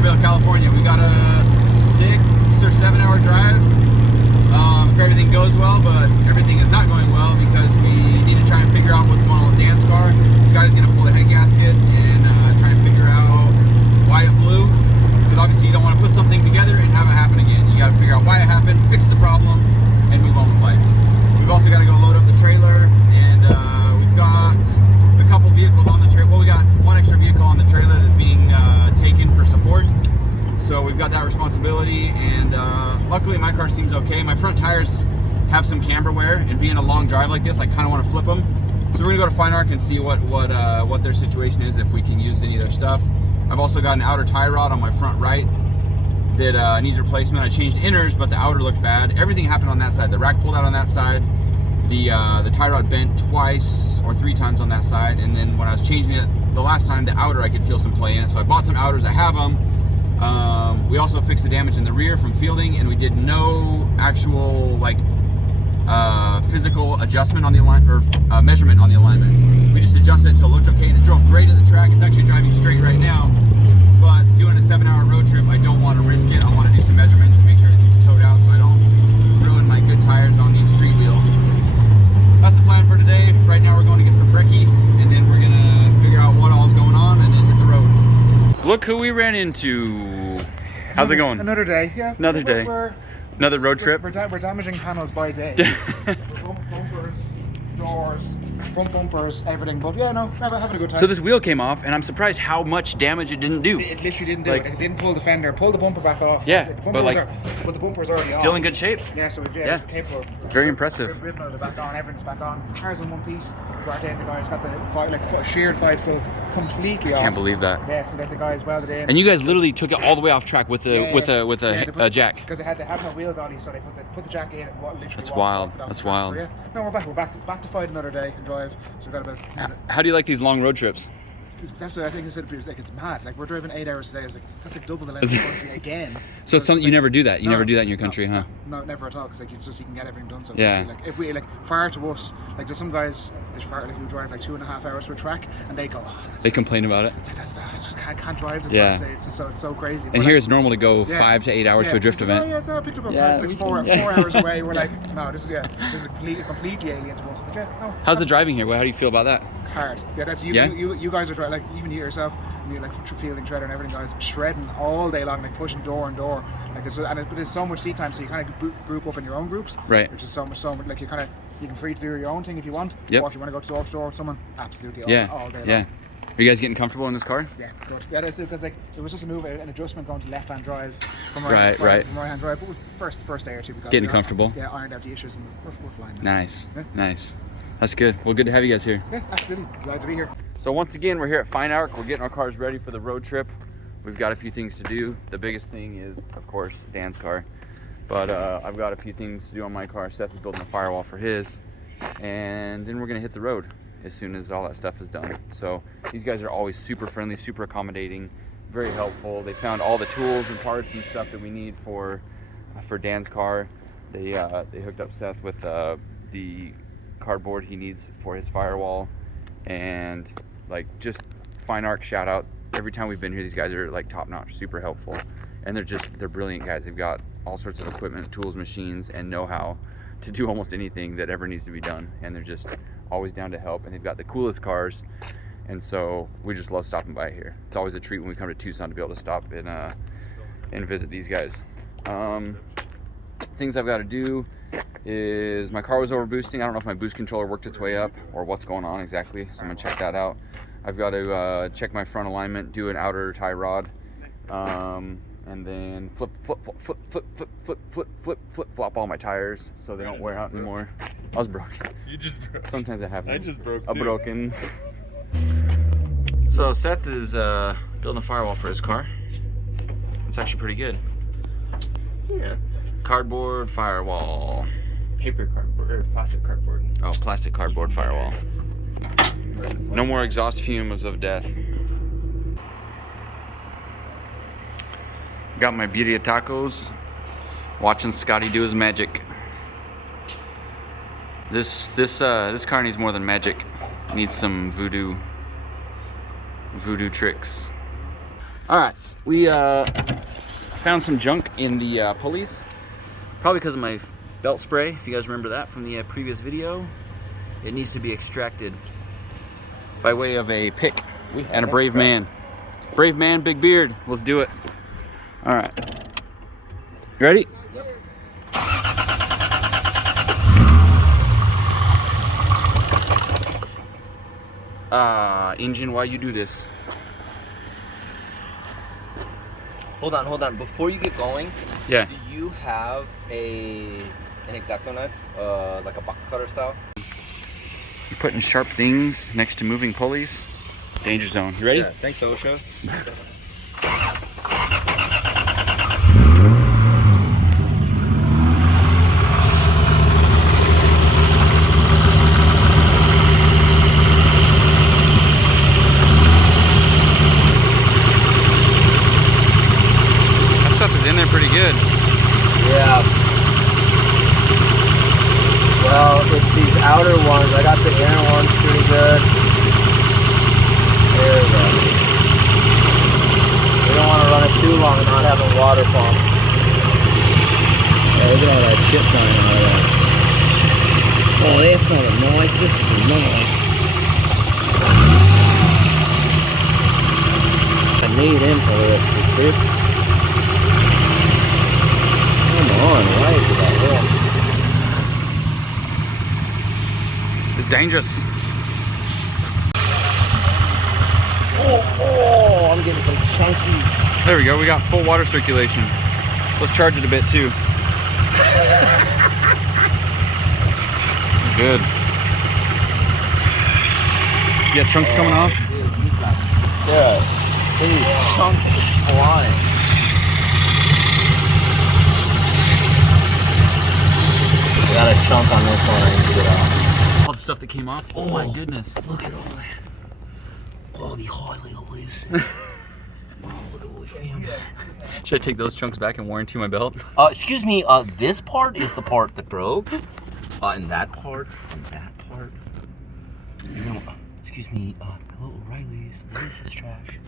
Westerville, California. We got a 6 or 7 hour drive. If everything goes well, but everything is not going well because we need to try and figure out what's going on with Dan's car. This guy's gonna pull the head gasket and try and figure out why it blew. Because obviously you don't want to put something together and have it happen again. You got to figure out why it happened, fix the problem, and move on with life. We've also got to go load up the trailer, and we've got a couple vehicles on the trailer. Well, we got one extra vehicle on the trailer that's being taken for support. So we've got that responsibility, and luckily my car seems okay. My front tires have some camber wear, and being a long drive like this, I kind of want to flip them. So we're gonna go to Fine Arc and see what their situation is, if we can use any of their stuff. I've also got an outer tie rod on my front right that needs replacement. I changed inners, but the outer looked bad. Everything happened on that side. The rack pulled out on that side. The tie rod bent twice or 3 times on that side, and then when I was changing it the last time, the outer, I could feel some play in it. So I bought some outers. I have them. We also fixed the damage in the rear from fielding, and we did no actual physical adjustment on the measurement on the alignment. We just adjusted it until it looked okay, and it drove great at the track. It's actually driving straight right now, but doing a 7-hour road trip, I don't want to risk it. I want to do some measurements and make sure everything's towed out so I don't ruin my good tires on these street wheels. That's the plan for today. Right now we're going to get some brekkie, and then we're going to figure out what all's going on and then hit the road. Look who we ran into. How's it going? Another day, yeah. Another day. Another road trip. We're damaging panels by day. Bumpers, doors, front bumpers, everything. But yeah, no, having a good time. So this wheel came off, and I'm surprised how much damage it didn't do. It literally didn't do it. It didn't pull the fender, pull the bumper back off. Yeah, but the bumper's already off. Still in good shape. Yeah, so we're capable. Very impressive. Ripping out the back on, everything's back on. Cars in one piece. Right in, the guy's got the sheared 5 studs completely off. Can't believe that. Yeah, so that the guys welded in. And you guys literally took it all the way off track with a jack. Because they had no wheel dolly, so they put the jack in and literally. That's wild. That's wild. So, yeah, no, we're back to fight another day and drive. So we've got about. How do you like these long road trips? That's what I think. It's mad. Like, we're driving 8 hours today. That's like double the length of the country again. So it's something you never do that. You never do that in your country, huh? No, never at all. Because you can get everything done. So yeah. Like if we far to us, there's some guys who drive 2.5 hours to a track, and they go. They complain about it. It's like just can't drive this. Yeah. It's so crazy. And here it's normal to go 5 to 8 hours to a drift event. Yeah, so I picked up a it's like 4 hours away. We're like, no, this is completely alien to us. But yeah, no. How's the driving here? How do you feel about that? Hard. Yeah, that's you. Yeah? You guys are driving, even you yourself, and you're fielding, shredder, and everything, guys, shredding all day long, pushing door and door. But there's so much seat time, so you kind of group up in your own groups. Right. Which is so much. You can free to do your own thing if you want. Yep. Or if you want to go door with someone, absolutely. All day long. Yeah. Are you guys getting comfortable in this car? Yeah, good. Yeah, that's it, because it was just an adjustment going to left-hand drive from right-hand drive. But first day or two, we got getting comfortable. Yeah, ironed out the issues, and we're flying now. Nice, nice. That's good. Well, good to have you guys here. Yeah, absolutely. Glad to be here. So once again, we're here at Fine Arc. We're getting our cars ready for the road trip. We've got a few things to do. The biggest thing is, of course, Dan's car. But I've got a few things to do on my car. Seth is building a firewall for his. And then we're going to hit the road as soon as all that stuff is done. So these guys are always super friendly, super accommodating, very helpful. They found all the tools and parts and stuff that we need for Dan's car. They hooked up Seth with the cardboard he needs for his firewall, and just Fine Arc shout out. Every time we've been here, these guys are top notch, super helpful, and they're brilliant guys. They've got all sorts of equipment, tools, machines, and know-how to do almost anything that ever needs to be done, and they're just always down to help, and they've got the coolest cars, and so we just love stopping by here. It's always a treat when we come to Tucson to be able to stop and visit these guys. Things I've got to do is my car was over boosting. I don't know if my boost controller worked its way up or what's going on exactly, so I'm gonna check that out. I've got to check my front alignment, do an outer tie rod, and then flip all my tires so they don't wear out anymore. I was broken. You just broke. Sometimes that happens. I just broke too. I'm broken. So Seth is building a firewall for his car. It's actually pretty good. Yeah. Cardboard firewall. Paper cardboard, or plastic cardboard. Oh, plastic cardboard firewall. No more exhaust fumes of death. Got my beauty of tacos. Watching Scotty do his magic. This car needs more than magic. It needs some voodoo tricks. All right, we found some junk in the pulleys, probably because of my belt spray. If you guys remember that from the previous video, it needs to be extracted by way of a pick and a brave man. Brave man, big beard. Let's do it. All right. You ready? Yep. Engine, why you do this? Hold on. Before you get going, Yeah. do you have an X-Acto knife, like a box cutter style? You're putting sharp things next to moving pulleys. Danger zone. You ready? Yeah, thanks, OSHA. That stuff is in there pretty good. Yeah. Well, it's these outer ones. I got the inner ones pretty good. There we go. We don't want to run it too long and not have a water pump. Yeah, look at all that shit coming out of that. Oh, that's not a noise. This is a noise. I need him for this, dude. Come on, why is that wrong? It's dangerous. Oh, I'm getting some chunky. There we go. We got full water circulation. Let's charge it a bit too. Good. You got chunks coming off? Yeah, these chunks are flying. I got a chunk on this one I need to get off. All the stuff that came off? Oh my goodness. Look at all that. Oh, the highly elusive. Wow, look at what we found. Should I take those chunks back and warranty my belt? Excuse me, this part is the part that broke. And that part, and that part. You know, excuse me, hello O'Reilly's, this is trash.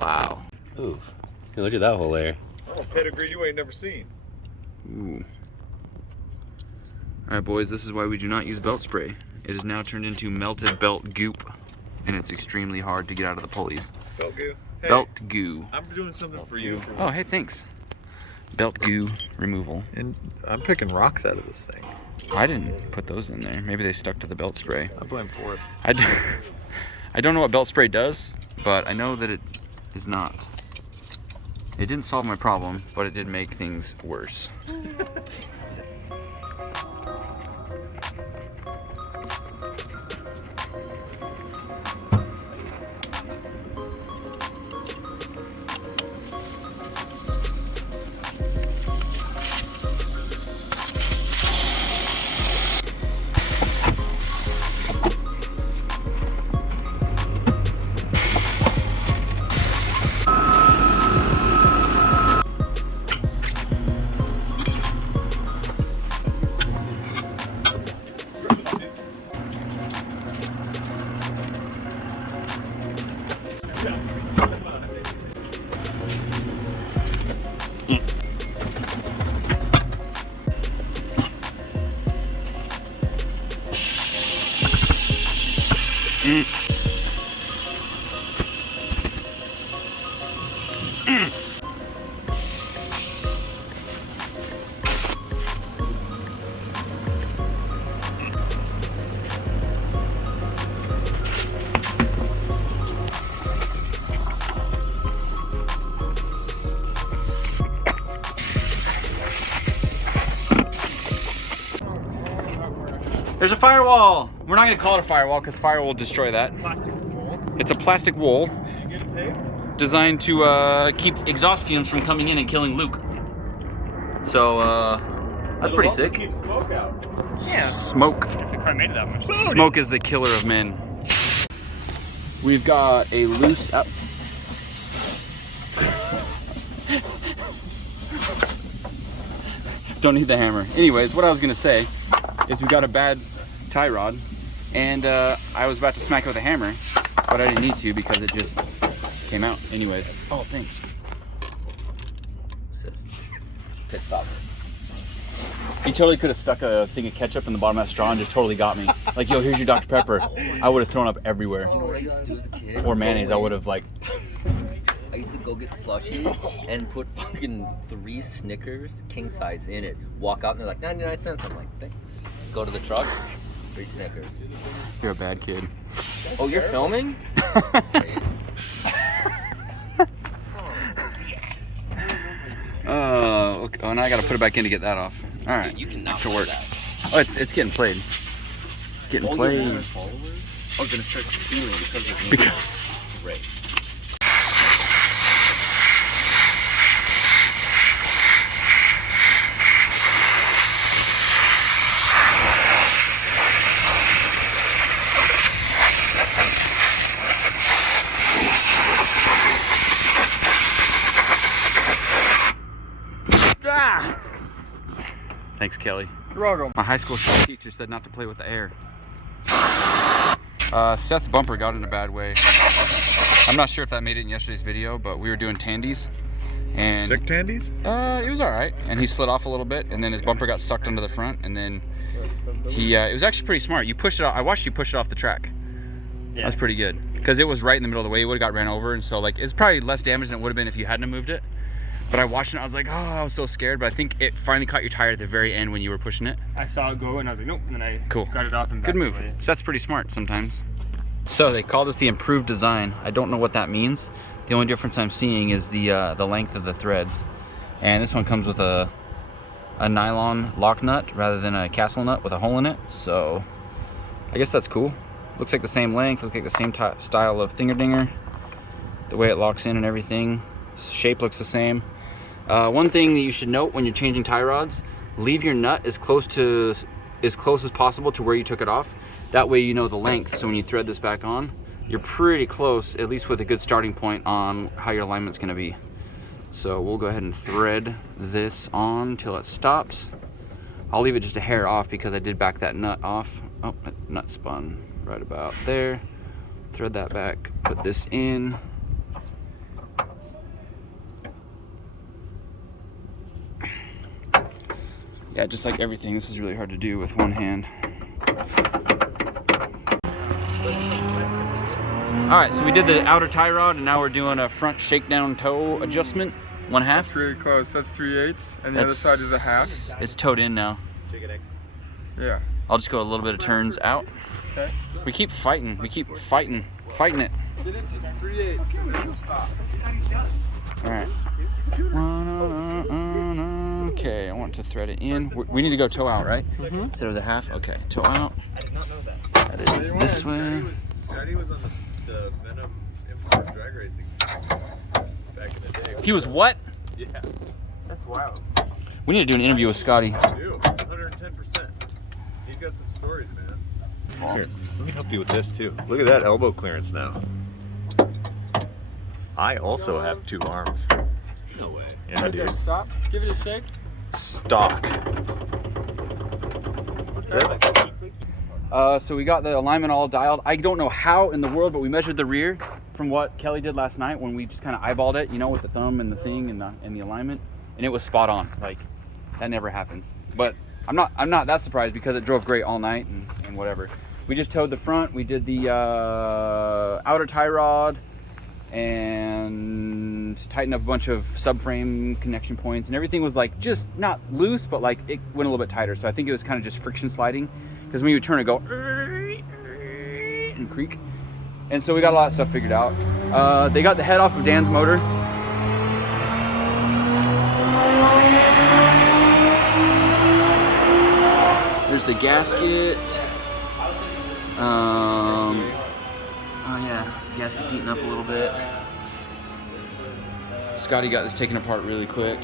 Wow. Oof. Hey, look at that hole there. Oh, pedigree you ain't never seen. Ooh. Alright boys, this is why we do not use belt spray. It is now turned into melted belt goop, and it's extremely hard to get out of the pulleys. Belt goo. Hey, Belt goo. I'm doing something for you. Oh, hey, thanks. Belt goo removal. And I'm picking rocks out of this thing. I didn't put those in there. Maybe they stuck to the belt spray. I blame Forrest. I don't know what belt spray does, but I know that it is not. It didn't solve my problem, but it did make things worse. There's a firewall. We're not gonna call it a firewall because fire will destroy that. Plastic wool. It's a plastic wall Did you get it taped? designed to keep exhaust fumes from coming in and killing Luke. So that's pretty sick. Keep smoke out. Yeah. Smoke. If the car made it that much. Smoke is the killer of men. We've got a loose up. Don't need the hammer. Anyways, what I was gonna say is we got a bad tie rod, and I was about to smack it with a hammer, but I didn't need to because it just came out. Anyways. Oh, thanks. Pit stop. He totally could have stuck a thing of ketchup in the bottom of that straw and just totally got me. Like, yo, here's your Dr. Pepper. I would have thrown up everywhere. You know what I used to do as a kid? Or mayonnaise, I would have like. I used to go get slushies and put fucking 3 Snickers king size in it. Walk out and they're like 99 cents. I'm like, thanks. Go to the truck, 3 Snickers. You're a bad kid. Oh, you're filming? Oh, okay. Oh, now I gotta put it back in to get that off. All right, Dude, you cannot to do work. that. Oh, it's getting played. Getting played. I was gonna start stealing because of Because- Great. Ah! Thanks, Kelly. You're welcome. My high school teacher said not to play with the air. Seth's bumper got in a bad way. I'm not sure if that made it in yesterday's video, but we were doing tandies. And Sick tandies? it was all right. And he slid off a little bit, and then his bumper got sucked under the front, and then it was actually pretty smart. You pushed it off. I watched you push it off the track. Yeah. That was pretty good. Because it was right in the middle of the way. You would have got ran over, and so like it's probably less damage than it would have been if you hadn't have moved it. But I watched it, I was like, oh, I was so scared. But I think it finally caught your tire at the very end when you were pushing it. I saw it go and I was like, nope. And then I Cool. got it off and Good backed move. away. So that's pretty smart sometimes. So they call this the improved design. I don't know what that means. The only difference I'm seeing is the length of the threads. And this one comes with a nylon lock nut rather than a castle nut with a hole in it. So I guess that's cool. Looks like the same length, looks like the same style of thinger-dinger. The way it locks in and everything. Shape looks the same. One thing that you should note when you're changing tie rods, leave your nut as close as possible to where you took it off. That way you know the length, so when you thread this back on, you're pretty close, at least with a good starting point on how your alignment's gonna be. So we'll go ahead and thread this on till it stops. I'll leave it just a hair off because I did back that nut off. Oh, that nut spun right about there. Thread that back, put this in. Yeah, just like everything, this is really hard to do with one hand. All right, so we did the outer tie rod, and now we're doing a front shakedown toe adjustment, 1/2. That's really close. That's 3/8, and the other side is a half. It's towed in now. Yeah. I'll just go a little bit of turns out. Okay. We keep fighting. We keep fighting it. Get into 3/8, and then you'll stop. All right. Okay, I want to thread it in. We need to go toe out, right? Mm-hmm. So it was a half. Okay, toe out. I did not know that. That is this way. Scotty was on the Venom Import drag racing back in the day. He was what? Yeah, That's wild. We need to do an interview with Scotty. dude, 110%. He's got some stories, man. Here, let me help you with this too. Look at that elbow clearance now. I also have 2 arms. No way. Yeah, dude. Stop. Give it a shake. Stock. So we got the alignment all dialed. I don't know how in the world, but we measured the rear from what Kelly did last night when we just kind of eyeballed it, you know, with the thumb and the thing and the alignment, and it was spot on. Like, that never happens. But I'm not that surprised because it drove great all night and whatever. We just towed the front. We did the outer tie rod and tightened up a bunch of subframe connection points, and everything was like just not loose, but like it went a little bit tighter. So I think it was kind of just friction sliding, because when you turn it, go and creak. And so we got a lot of stuff figured out. They got the head off of Dan's motor. There's the gasket. Oh yeah, gasket's eating up a little bit. Scotty got this taken apart really quick.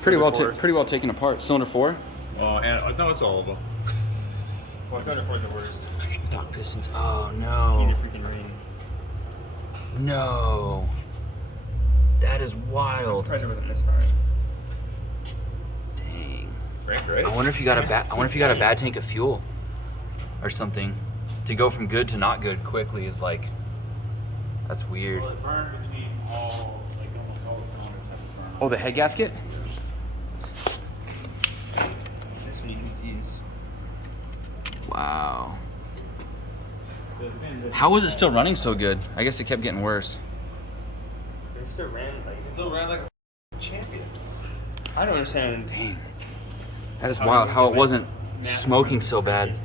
Pretty well taken apart. Cylinder 4. Oh, and no, it's all of them. Well, cylinder 4 is the worst. Stock pistons. Oh Need no. a freaking rain. No. That is wild. Surprised it wasn't misfiring. Dang. Right? I wonder if you got a bad tank of fuel or something. To go from good to not good quickly is like That's weird. Well, it burned between all, like almost all the cylinders have to burn. Oh, the head gasket? This one you can see is. Wow. How was it still running so good? I guess it kept getting worse. They still ran like a champion. I don't understand. Dang. That is wild how it wasn't smoking so bad.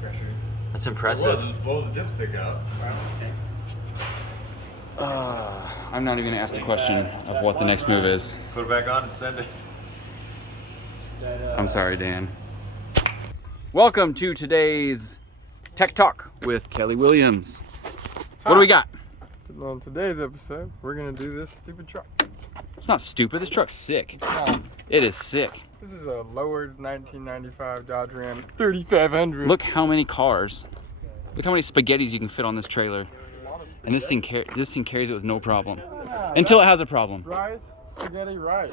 That's impressive. Blow the dipstick out. I'm not even gonna ask the question of what the next move is. Put it back on and send it. I'm sorry, Dan. Welcome to today's Tech Talk with Kelly Williams. What do we got? On today's episode, we're gonna do this stupid truck. It's not stupid. This truck's sick. It's not. It is sick. This is a lowered 1995 Dodge Ram 3500. Look how many cars. Look how many spaghettis you can fit on this trailer. And this thing carries it with no problem. Until it has a problem. Rice, spaghetti, rice.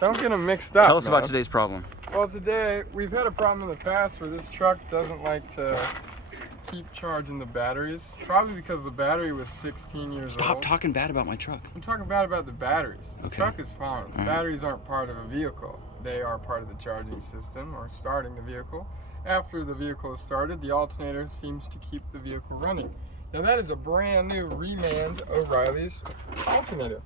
Don't get them mixed up. Tell us about man. today's problem. Well, today we've had a problem in the past where this truck doesn't like to keep charging the batteries. Probably because the battery was 16 years old. Stop talking bad about my truck. I'm talking bad about the batteries. The Okay. truck is fine. The All right. batteries aren't part of a vehicle. They are part of the charging system or starting the vehicle. After the vehicle is started, the alternator seems to keep the vehicle running. Now that is a brand new Remand O'Reilly's alternator.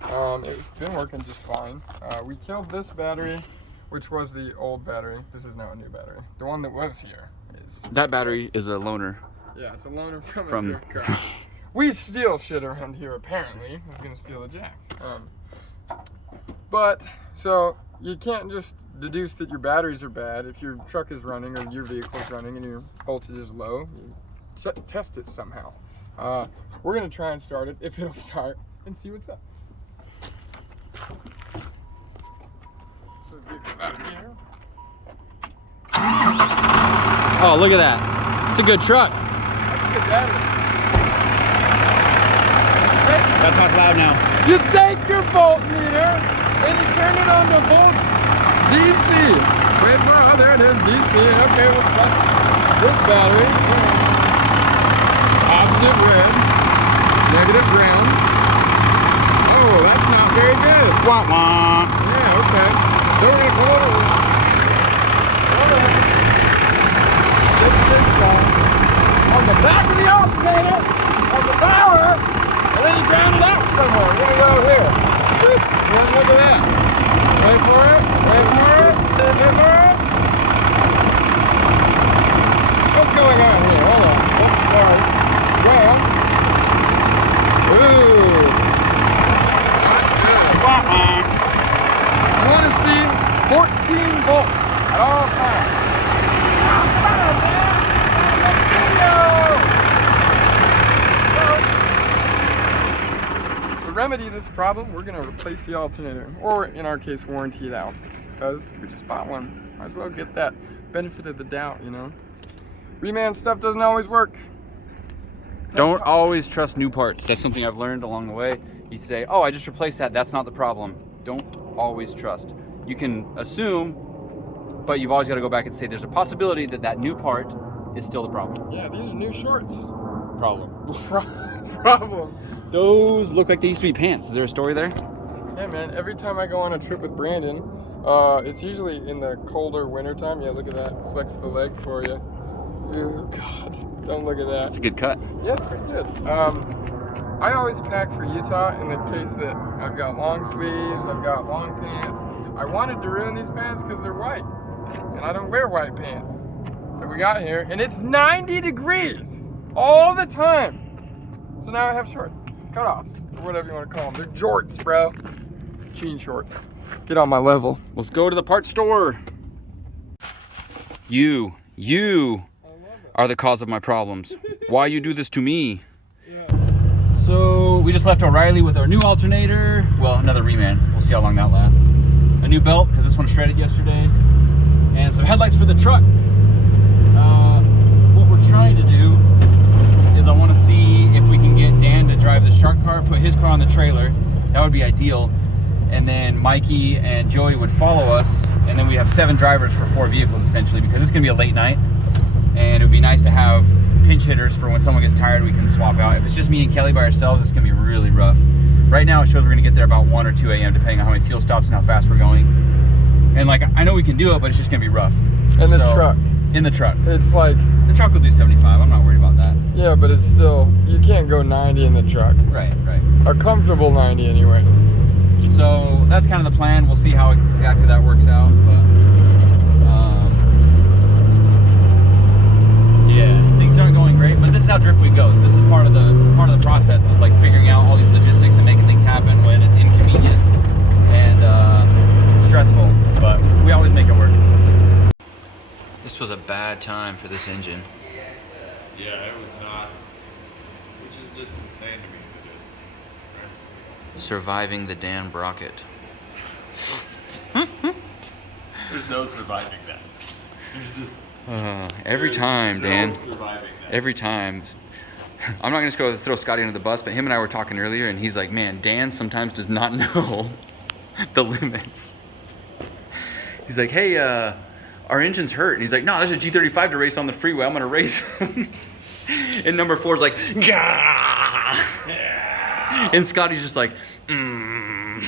It's been working just fine. We killed this battery, which was the old battery. This is now a new battery. The one that was here is... That battery is a loaner. Yeah, it's a loaner from a From- drift car. We steal shit around here, apparently. I was gonna steal a jack. But, so, you can't just deduce that your batteries are bad if your truck is running or your vehicle is running and your voltage is low. You test it somehow. We're gonna try and start it, if it'll start, and see what's up. So the vehicle out of here. Oh, look at that. It's a good truck. That's a good battery. That's talk loud now. You take your voltmeter and you turn it on to volts DC. Wait for it. Oh, there it is, DC. Okay, we'll test this battery. Positive red, negative ground. Oh, that's not very good. Wah wah. Yeah, okay. So we're gonna go over. Get this one on the back of the alternator, on the power, and then you ground it out somewhere. We're gonna go here. Then look at that. Wait for it. Wait for it. Wait for it. What's going on here? Hold on. Oops, sorry. Ground. Ooh. Not good. I want to see 14 volts at all times. Come on, man. Let's go. To remedy this problem, we're going to replace the alternator, or in our case, warranty it out, because we just bought one. Might as well get that benefit of the doubt, you know. Remand stuff doesn't always work. Don't always trust new parts. That's something I've learned along the way. You say, oh, I just replaced that. That's not the problem. Don't always trust. You can assume, but you've always got to go back and say there's a possibility that that new part is still the problem. Yeah, these are new shorts. Problem. Problem. Those look like they used to be pants. Is there a story there? Yeah, man, every time I go on a trip with Brandon, it's usually in the colder winter time. Yeah, look at that. Flex the leg for you. Oh, God. Don't look at that. That's a good cut. Yeah, pretty good. I always pack for Utah in the case that I've got long sleeves, I've got long pants. I wanted to ruin these pants because they're white, and I don't wear white pants. So we got here, and it's 90 degrees all the time. So now I have shorts, cutoffs, or whatever you want to call them. They're jorts, bro. Jean shorts. Get on my level. Let's go to the parts store. You are the cause of my problems. Why you do this to me? So we just left O'Reilly with our new alternator. Well, another Remand. We'll see how long that lasts. A new belt, because this one shredded yesterday. And some headlights for the truck. What we're trying to do is I want to see if we can get Dan to drive the shark car, put his car on the trailer. That would be ideal. And then Mikey and Joey would follow us. And then we have 7 drivers for 4 vehicles essentially, because it's going to be a late night. And it would be nice to have pinch hitters for when someone gets tired, we can swap out. If it's just me and Kelly by ourselves, it's gonna be really rough. Right now, it shows we're gonna get there about 1 or 2 a.m. depending on how many fuel stops and how fast we're going. And like, I know we can do it, but it's just gonna be rough. In the truck. In the truck. It's like, the truck will do 75. I'm not worried about that. yeah, but it's still, you can't go 90 in the truck. Right, right. A comfortable 90 anyway. So that's kind of the plan. We'll see how exactly that works out. But yeah, things aren't going great. But this is how driftweek goes. This is part of the process. Is like figuring out all these logistics and making things happen when it's inconvenient and stressful. But we always make it work. This was a bad time for this engine. Yeah, it was not. Which is just insane to me. Surviving the Dan Brockett. There's no surviving that. There's just Every time, Dan. no surviving that. Every time. I'm not gonna just go throw Scotty under the bus, but him and I were talking earlier, and he's like, "Man, Dan sometimes does not know the limits." He's like, "Hey, our engine's hurt," and he's like, "No, there's a G35 to race on the freeway. I'm gonna race." And number 4 is like, "Gah!" And Scotty's just like, I mean,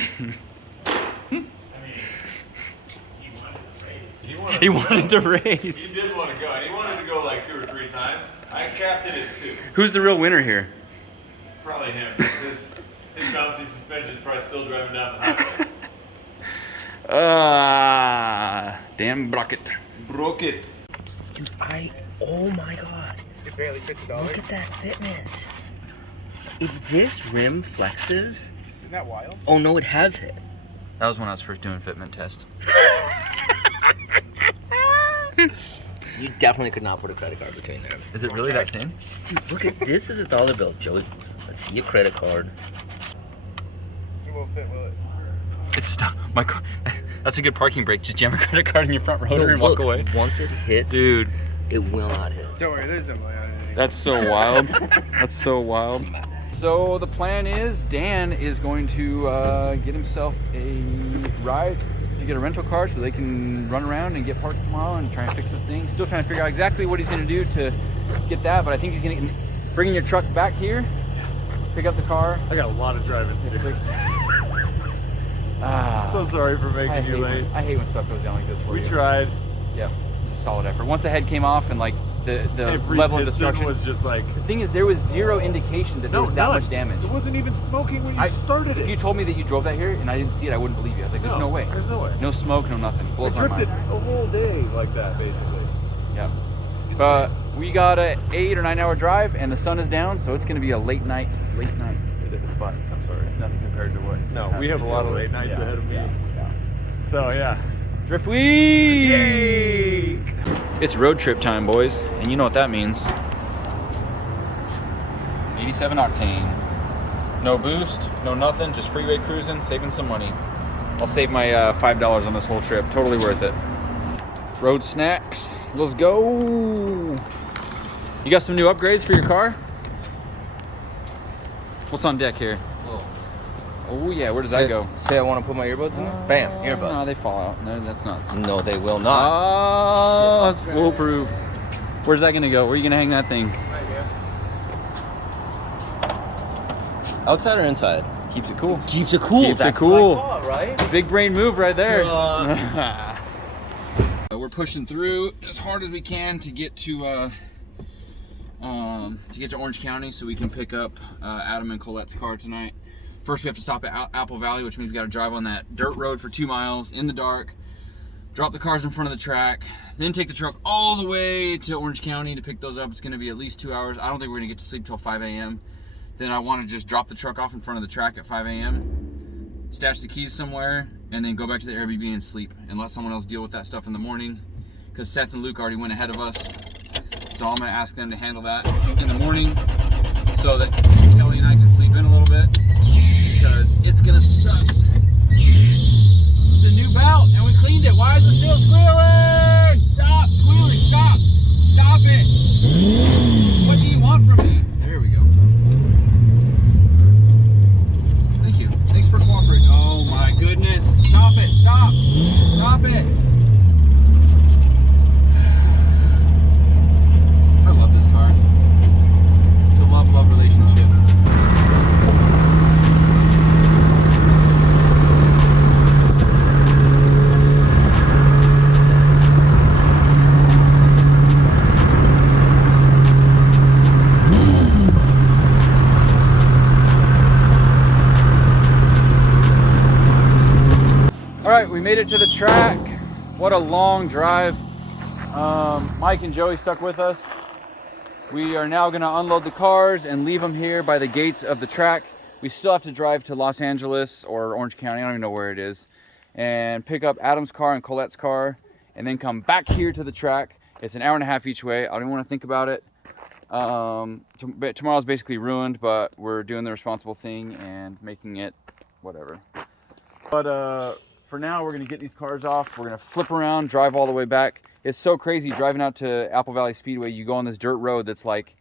he wanted to race. He did want to go, and he wanted to go like 2 or 3 times. I capped it at 2. Who's the real winner here? Probably him. His bouncy suspension's probably still driving down the highway. Dan Brockett. Brockett. Dude, oh my god. It barely fits $1. Look at that fitment. If this rim flexes, Isn't that wild? oh no, it has hit. That was when I was first doing fitment test. You definitely could not put a credit card between them. Is it really that thin? Dude, look at this is a dollar bill, Joey. Let's see a credit card. It won't fit, will it? It's stuck. My car. That's a good parking brake. Just jam a credit card in your front rotor No, and look, walk away. Once it hits, Dude, it will not hit. Don't worry, there's no way out of it. that's so wild. That's so wild. So the plan is Dan is going to get himself a ride to get a rental car so they can run around and get parts tomorrow and try and fix this thing. Still trying to figure out exactly what he's going to do to get that, but I think he's going to bring your truck back here, pick up the car. I got a lot of driving to do. So sorry for making you late. I hate when stuff goes down like this for you. We tried. Yeah, it was a solid effort. Once the head came off and like the Every level of piston destruction was just like. The thing is, there was zero indication that there was that none. much damage. It wasn't even smoking when you started If it. you told me that you drove that here and I didn't see it, I wouldn't believe you. I was like, there's no way. There's no way. No smoke, no nothing. I Blows my drifted mind. a whole day like that, basically. Yeah. But we got a 8 or 9 hour drive and the sun is down, so it's going to be a late night. Late night. It is. But I'm sorry. it's nothing compared to what. No, we have a lot of late nights ahead of me. Yeah. So yeah. Drift week! Yay! It's road trip time, boys, and you know what that means. 87 octane. No boost, no nothing, just freeway cruising, saving some money. I'll save my $5 on this whole trip. Totally worth it. Road snacks. Let's go. You got some new upgrades for your car? What's on deck here? Oh yeah, where does that go? Say I want to put my earbuds in there? Bam, No, earbuds. they fall out. No, that's not. No, they will not. Oh, it's foolproof. Where's that gonna go? Where are you gonna hang that thing? Outside or inside? Keeps it cool. Keeps it cool. Keeps it That's cool. what I thought, right? Big brain move right there. Duh. We're pushing through as hard as we can to get to Orange County so we can pick up Adam and Colette's car tonight. First we have to stop at Apple Valley, which means we got to drive on that dirt road for 2 miles in the dark, drop the cars in front of the track, then take the truck all the way to Orange County to pick those up. It's going to be at least 2 hours. I don't think we're going to get to sleep till 5 a.m. Then I want to just drop the truck off in front of the track at 5 a.m., stash the keys somewhere, and then go back to the Airbnb and sleep and let someone else deal with that stuff in the morning, because Seth and Luke already went ahead of us. So I'm going to ask them to handle that in the morning so that Kelly and I can sleep in a little bit, because it's going to suck. It's a new belt and we cleaned it. Why is it still squealing? Stop squealing. Stop. Stop it. What do you want from me? There we go. Thank you. Thanks for cooperating. Oh my goodness. Stop it. Stop. Stop it. I love this car. we made it to the track. What a long drive. Mike and Joey stuck with us. We are now gonna unload the cars and leave them here by the gates of the track. We still have to drive to Los Angeles or Orange County, I don't even know where it is, and pick up Adam's car and Colette's car, and then come back here to the track. It's an hour and a half each way. I don't even want to think about it. Tomorrow's basically ruined, but we're doing the responsible thing and making it whatever. But for now, we're gonna get these cars off. We're gonna flip around, drive all the way back. It's so crazy driving out to Apple Valley Speedway. You go on this dirt road that's like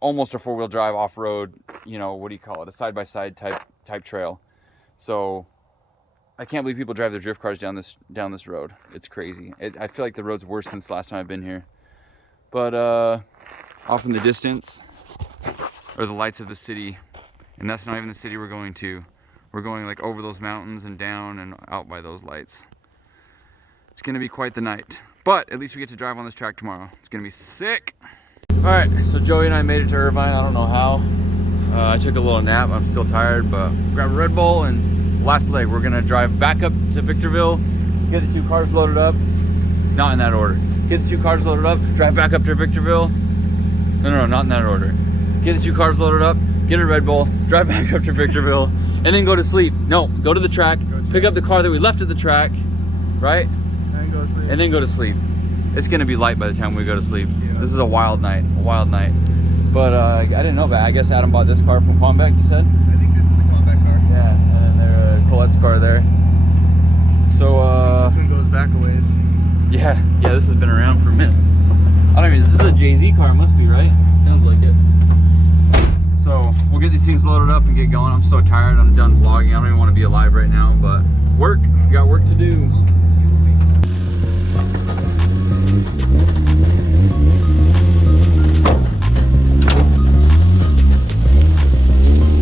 almost a four-wheel drive off-road, you know, what do you call it, a side-by-side type trail. So I can't believe people drive their drift cars down this road. It's crazy. I feel like the road's worse since the last time I've been here. But off in the distance are the lights of the city, and that's not even the city we're going to. We're going like over those mountains and down and out by those lights. It's gonna be quite the night, but at least we get to drive on this track tomorrow. It's gonna be sick. All right, so Joey and I made it to Irvine. I don't know how. I took a little nap. I'm still tired, but grab a Red Bull and last leg. We're gonna drive back up to Victorville, get the two cars loaded up. Not in that order. Get the two cars loaded up, drive back up to Victorville. No, not in that order. Get the two cars loaded up, get a Red Bull, drive back up to Victorville, and then go to sleep. No, go to the track, pick up the car that we left at the track, right? And then go to sleep. It's gonna be light by the time we go to sleep. Yeah. This is a wild night, But I didn't know that. I guess Adam bought this car from Quambeck, you said? I think this is the Quambeck car. Yeah, and then there's Colette's car there. So this one goes back a ways. Yeah, this has been around for a minute. I don't mean, this is a Jay-Z car, must be, right? Sounds like it. So we'll get these things loaded up and get going. I'm so tired, I'm done vlogging. I don't even want to be alive right now, but we got work to do.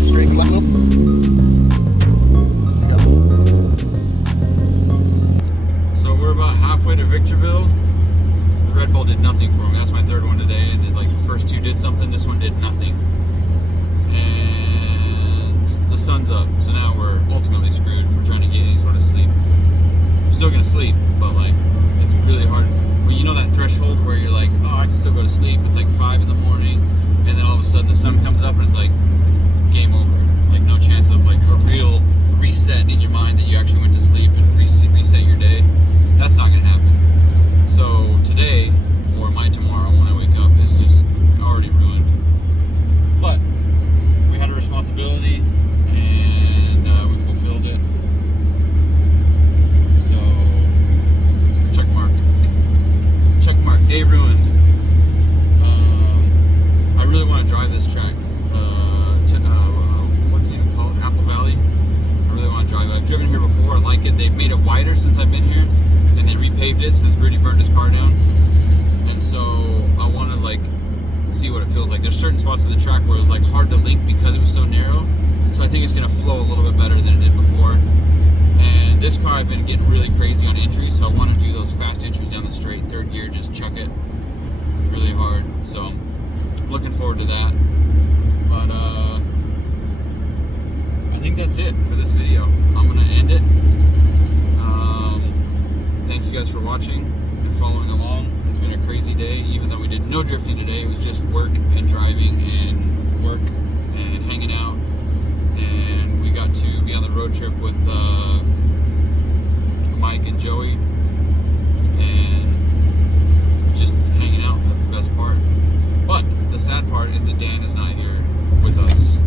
Straight level. So we're about halfway to Victorville. The Red Bull did nothing for me. That's my third one today, and like the first two did something, this one did nothing. And the sun's up, so now we're ultimately screwed for trying to get any sort of sleep. I'm still gonna sleep, but like it's really hard. When you know that threshold where you're like, oh, I can still go to sleep. It's like 5 in the morning, and then all of a sudden the sun comes up and it's like game over. Like no chance of like a real reset in your mind that you actually went to sleep and reset your day. That's not gonna happen. So today, or my tomorrow when I wake up, is just already ruined. But we had a responsibility and we fulfilled it. So check mark, day ruined. I really want to drive this track. What's it even called? Apple Valley. I really want to drive it. I've driven here before. I like it. They've made it wider since I've been here, and they repaved it since Rudy burned his car down. And so I want to like see what it feels like. There's certain spots of the track where it was like hard to link because it was so narrow. So I think it's gonna flow a little bit better than it did before. And this car I've been getting really crazy on entries, so I want to do those fast entries down the straight, third gear, just chuck it really hard. So I'm looking forward to that. But I think that's it for this video. I'm gonna end it. Thank you guys for watching and following along. It's been a crazy day, even though we did no drifting today. It was just work and driving and work and hanging out. And we got to be on the road trip with Mike and Joey and just hanging out. That's the best part. But the sad part is that Dan is not here with us.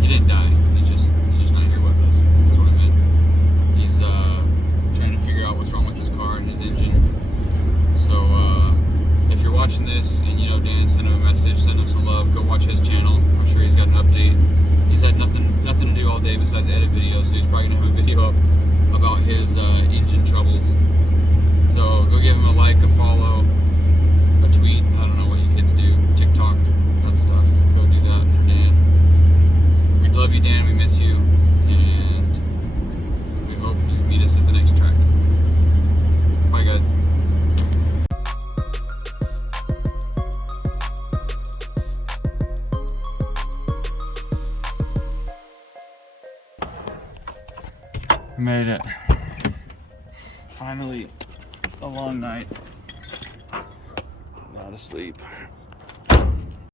He didn't die. He's just not here with us. That's what I meant. He's trying to figure out what's wrong with his car and his engine. So if you're watching this and you know Dan, send him a message, send him some love. Go watch his channel. I'm sure he's got an update. He's had nothing to do all day besides edit videos, so he's probably gonna have a video up about his engine troubles. So go give him a like, a follow, a tweet. I don't know what you kids do. TikTok, that stuff. Go do that for Dan. We love you, Dan. We miss you, and we hope you meet us at the next track. Bye, guys. Made it. Finally, a long night. Not asleep.